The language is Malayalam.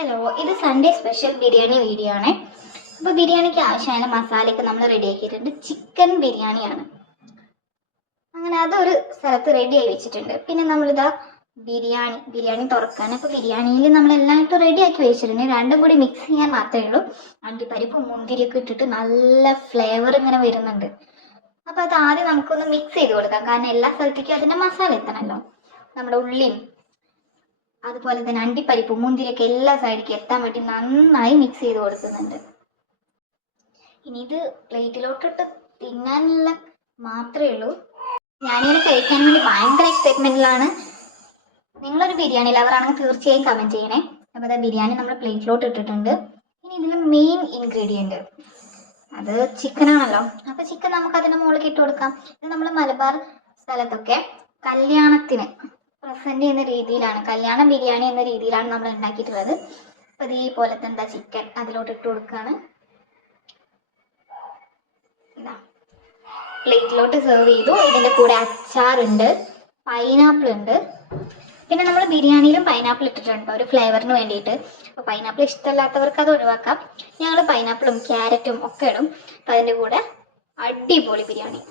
ഹലോ, ഇത് സൺഡേ സ്പെഷ്യൽ ബിരിയാണി വീഡിയോ ആണ്. അപ്പോൾ ബിരിയാണിക്ക് ആവശ്യമായ മസാലയൊക്കെ നമ്മൾ റെഡിയാക്കിയിട്ടുണ്ട്. ചിക്കൻ ബിരിയാണിയാണ്. അങ്ങനെ അതൊരു സ്ഥലത്ത് റെഡിയായി വെച്ചിട്ടുണ്ട്. പിന്നെ നമ്മളിതാ ബിരിയാണി തുറക്കാൻ. അപ്പോൾ ബിരിയാണിയിൽ നമ്മളെല്ലായിട്ടും റെഡിയാക്കി വെച്ചിട്ടുണ്ട്. രണ്ടും കൂടി മിക്സ് ചെയ്യാൻ മാത്രമേ ഉള്ളൂ. അണ്ടിപ്പരിപ്പും മുന്തിരിയൊക്കെ ഇട്ടിട്ട് നല്ല ഫ്ലേവർ ഇങ്ങനെ വരുന്നുണ്ട്. അപ്പോൾ അത് ആദ്യം നമുക്കൊന്ന് മിക്സ് ചെയ്ത് കൊടുക്കാം. കാരണം എല്ലാ സ്ഥലത്തേക്കും അതിൻ്റെ മസാല എത്തണമല്ലോ. നമ്മുടെ ഉള്ളിയും അതുപോലെ തന്നെ അണ്ടിപ്പരിപ്പ് മുന്തിരിയൊക്കെ എല്ലാ സൈഡിലേക്ക് എത്താൻ വേണ്ടി നന്നായി മിക്സ് ചെയ്ത് കൊടുക്കുന്നുണ്ട്. ഇനി ഇത് പ്ലേറ്റിലോട്ടിട്ട് തിന്നാനുള്ള മാത്രമേ ഉള്ളൂ. ഞാനിങ്ങനെ കഴിക്കാൻ വേണ്ടി ഭയങ്കര എക്സൈറ്റ്മെന്റിലാണ്. നിങ്ങളൊരു ബിരിയാണി ലവറാണെങ്കിൽ തീർച്ചയായും കമന്റ് ചെയ്യണേ. അപ്പോൾ അത് ബിരിയാണി നമ്മൾ പ്ലേറ്റിലോട്ട് ഇട്ടിട്ടുണ്ട്. ഇനി ഇതിൽ മെയിൻ ഇൻഗ്രീഡിയൻറ്റ് അത് ചിക്കനാണല്ലോ. അപ്പോൾ ചിക്കൻ നമുക്ക് അതിൻ്റെ മുകളിൽ ഇട്ട് കൊടുക്കാം. ഇത് നമ്മൾ മലബാർ സ്ഥലത്തൊക്കെ കല്യാണത്തിന് പ്രസന്റ് ചെയ്യുന്ന രീതിയിലാണ്, കല്യാണ ബിരിയാണി എന്ന രീതിയിലാണ് നമ്മൾ ഉണ്ടാക്കിയിട്ടുള്ളത്. അപ്പോൾ ഇതേപോലത്തെ എന്താ ചിക്കൻ അതിലോട്ട് ഇട്ട് കൊടുക്കുകയാണ്. പ്ലേറ്റിലോട്ട് സെർവ് ചെയ്തു. ഇതിൻ്റെ കൂടെ അച്ചാറുണ്ട്, പൈനാപ്പിൾ ഉണ്ട്. പിന്നെ നമ്മൾ ബിരിയാണിയിലും പൈനാപ്പിൾ ഇട്ടിട്ടുണ്ട് ഒരു ഫ്ലേവറിന് വേണ്ടിയിട്ട്. അപ്പോൾ പൈനാപ്പിൾ ഇഷ്ടമല്ലാത്തവർക്ക് അത് ഒഴിവാക്കാം. ഞങ്ങൾ പൈനാപ്പിളും ക്യാരറ്റും ഒക്കെ ഇടും. അപ്പം അതിൻ്റെ കൂടെ അടിപൊളി ബിരിയാണി.